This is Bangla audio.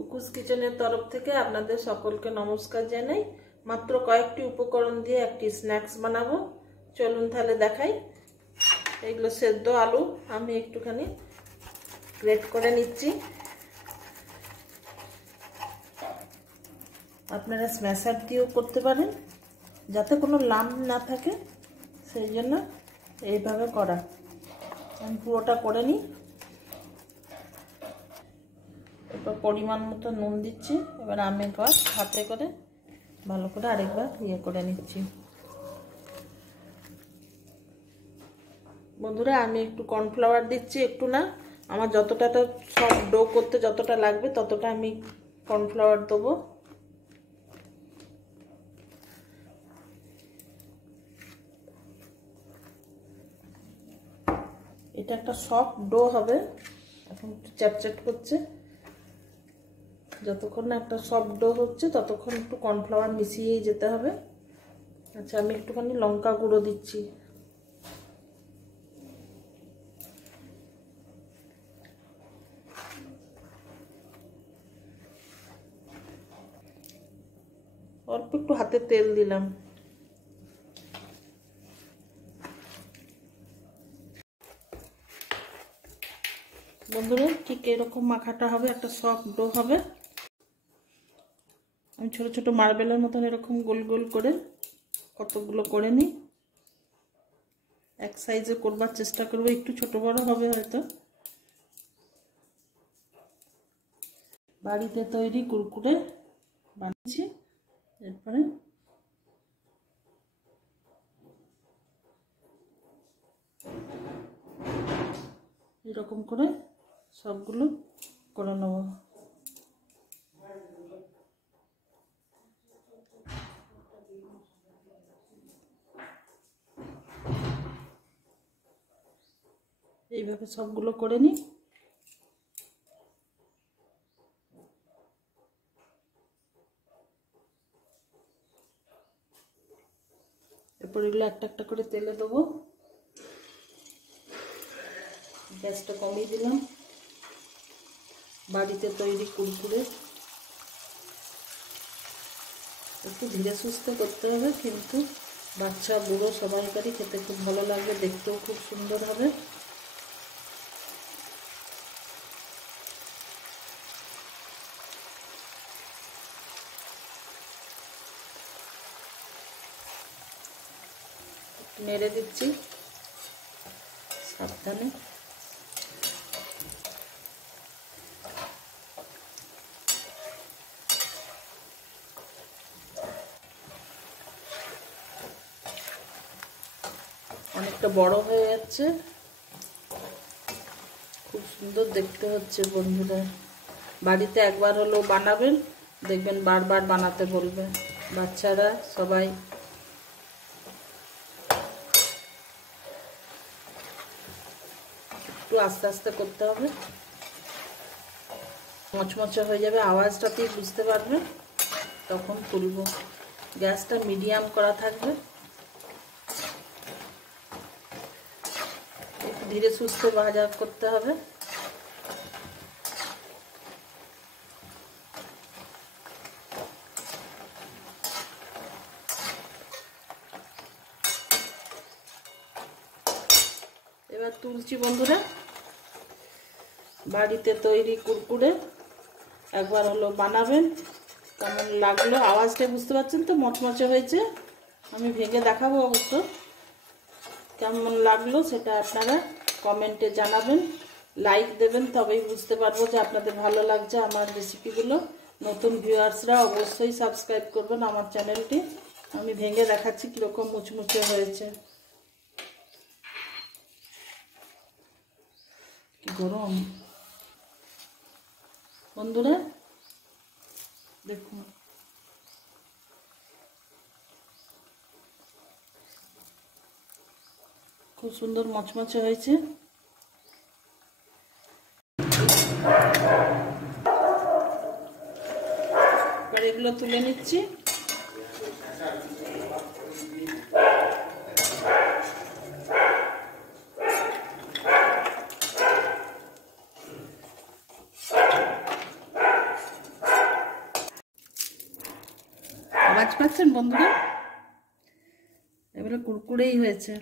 কুকুস কিচেনের তরফ থেকে আপনাদের সকলকে নমস্কার জানাই। মাত্র কয়েকটি উপকরণ দিয়ে একটি স্ন্যাক্স বানাবো, চলুন তাহলে দেখাই। এগুলো সেদ্ধ আলু আমি একটুখানি গ্রেট করে নিচ্ছি। আপনারা স্ম্যাশার দিয়েও করতে পারেন, যাতে কোনো লাম্প না থাকে, সেই জন্য এইভাবে করা। আমি পুরোটা করে নিই। এরপর পরিমাণ মতো নুন দিচ্ছি। এবার আমি একবার হাতে করে ভালো করে আরেকবার করে নিচ্ছি। বন্ধুরা, আমি একটু কর্নফ্লাওয়ার দিচ্ছি, একটু না, আমার যতটা সব ডো করতে যতটা লাগবে ততটা আমি কর্নফ্লাওয়ার দেবো। এটা একটা সফট ডো হবে। এখন একটু চ্যাপচ্যাপ করছে, যতক্ষণ না একটা সফট ডো হচ্ছে ততক্ষণ একটু কর্নফ্লাওয়ার মিশিয়েই যেতে হবে। আচ্ছা, আমি একটুখানি লঙ্কা গুঁড়ো দিচ্ছি। অল্প একটু হাতে তেল দিলাম। বন্ধুরা, ঠিক এরকম মাখাটা হবে, একটা সফট ডো হবে। আমি ছোট ছোট মার্বেলের মতন এরকম গোল গোল করে কতগুলো করে নিই। এক সাইজে করবার চেষ্টা করবো, একটু ছোট বড় হবে হয়তো। বাড়িতে তৈরি কুরকুরে বানিয়েছি। এরপরে এরকম করে সবগুলো করে নেব। এইভাবে সবগুলো করে নিই। এরপর এগুলো একটা একটা করে তেলে দেবো। গ্যাসটা কমিয়ে দিলাম। বাড়িতে তৈরি কুরকুরে একটু ধীরে সুস্থে করতে হবে, কিন্তু বাচ্চা বুড়ো সবাইকারই খেতে খুব ভালো লাগবে, দেখতেও খুব সুন্দর হবে। নেড়ে দিচ্ছি সাবধানে। অনেকটা বড় হয়ে যাচ্ছে, খুব সুন্দর দেখতে হচ্ছে। বন্ধুরা, বাড়িতে একবার হলেও বানাবেন, দেখবেন বারবার বানাতে বলবে বাচ্চারা সবাই। একটু আস্তে আস্তে করতে হবে, মচমচে হয়ে যাবে, আওয়াজটাতেই বুঝতে পারবে, তখন তুলব। গ্যাসটা মিডিয়াম করা থাকবে, ধীরে সুস্থে ভাজা করতে হবে। এবার তুলছি। বন্ধুরা, বাড়িতে তৈরি কুরকুরে একবার হলো বানাবেন। কেমন লাগলো আওয়াজটা বুঝতে পারছেন তো? মচমচে হয়েছে। আমি ভেঙে দেখাবো অবশ্য। কেমন লাগলো সেটা আপনারা কমেন্টে জানাবেন, লাইক দেবেন, তবেই বুঝতে পারবো যে আপনাদের ভালো লাগছে আমার রেসিপিগুলো। নতুন ভিউয়ার্সরা অবশ্যই সাবস্ক্রাইব করবেন আমার চ্যানেলটি। আমি ভেঙে দেখাচ্ছি কীরকম মুচমুচে হয়েছে। গরম বন্ধুরা, দেখুন খুব সুন্দর মচমচে হয়েছে। এবার এগুলো তুলে নিচ্ছি। আওয়াজ পাচ্ছেন বন্ধুরা? এবারে কুরকুরেই হয়েছে।